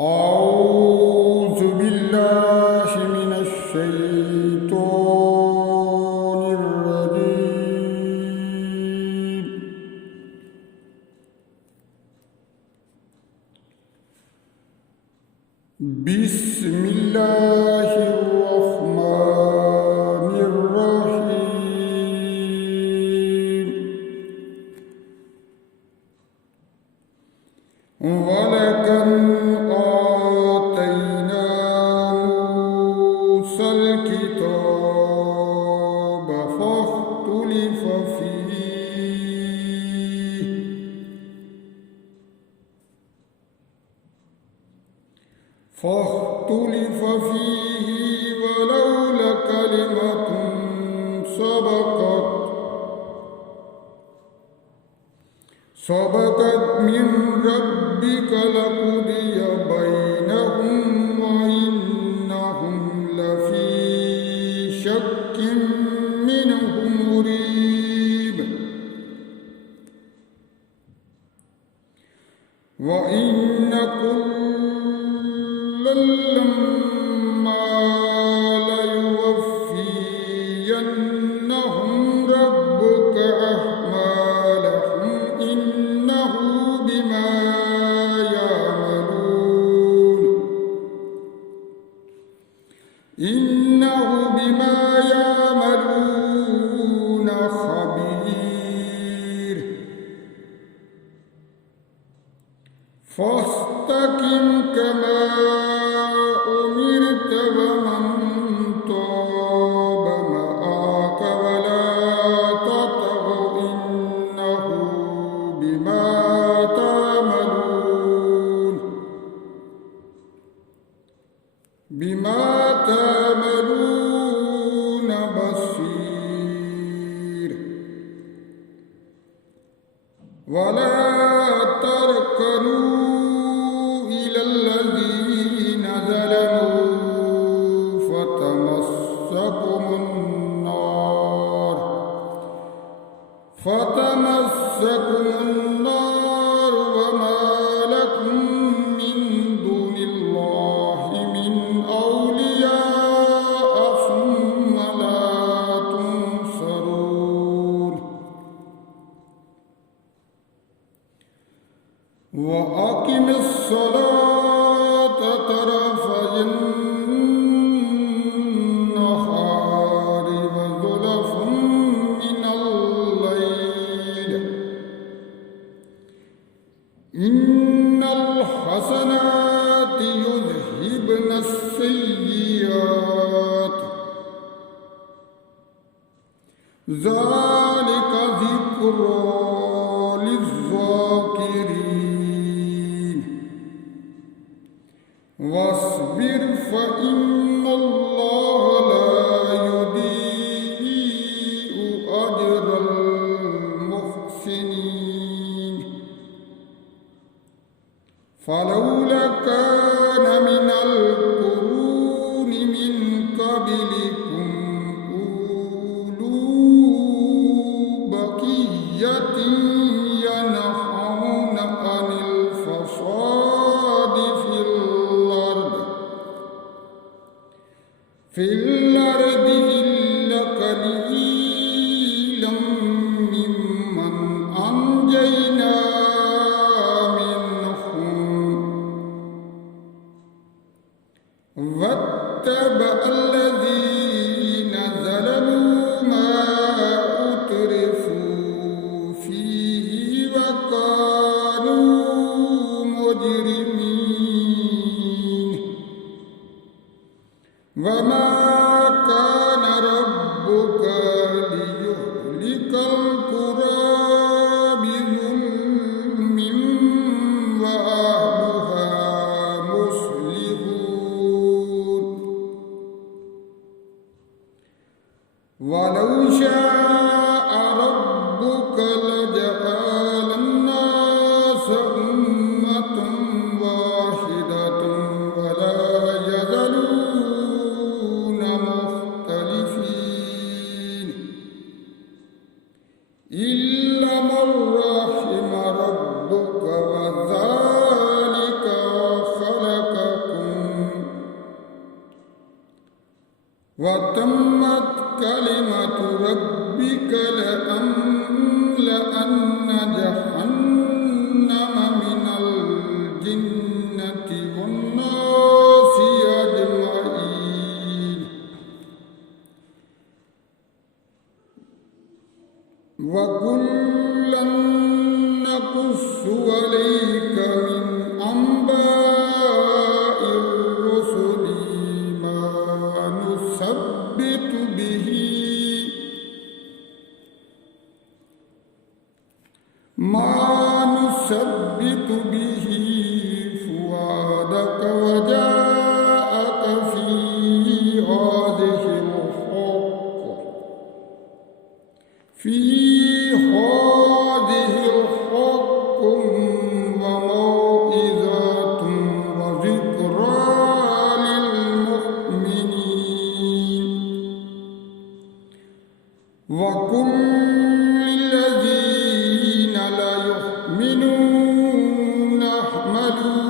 أعوذ بالله من الشيطان الرجيم. بسم الله الرحمن الرحيم. ولقد آتينا موسى الكتاب فاختلف فيه ولولا كلمة سبقت من ربك لقضي بينهم وإنهم لفي شك منه مريب. وإن كلا لما ليوفينهم ربك أعمالهم إنه بما يعملون خبير. فاستقم كما أمرت ومن تاب معك ولا تطغوا إنه بما تعملون بصير. ولا تركنوا إلى الذين ظلموا فتمسكم النار وما لكم من دون الله من أولياء ثم لا تنصرون. وأقم الصلاة طرفي النهار وزلفا من الليل إن الحسنات يذهبن السيئات ذلك ذكرى للذاكرين. واصبر فإن الله لا يضيع أجر المحسنين. فلولا كان من القرون من قبلكم أولو بقية ينهون عن الفساد في الأرض إلا قليلا ممن أنجينا واتبع الذين ظلموا ما أترفوا فيه وكانوا مجرمين. وما كان ربك ليهلك القرى بظلم وأهلها مصلحون. ولو شاء ربك لجعل الناس أمة واحدة ولا يزالون وتمت كلمة ربك لأملأن جهنم من الجنة والناس أجمعين وكلا نقص عليك من أنباء الرسل ما نثبت به فؤادك وجاءك في هذه الحق وموعظة وذكرى للمؤمنين وقل للذين لا يؤمنون اعملوا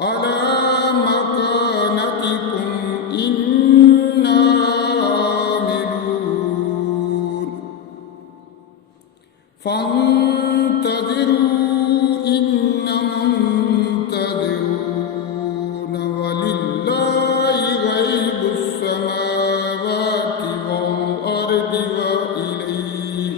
على مكانتكم إنا عاملون فانتظروا إنا منتظرون ولله غيب السماوات والأرض وإليه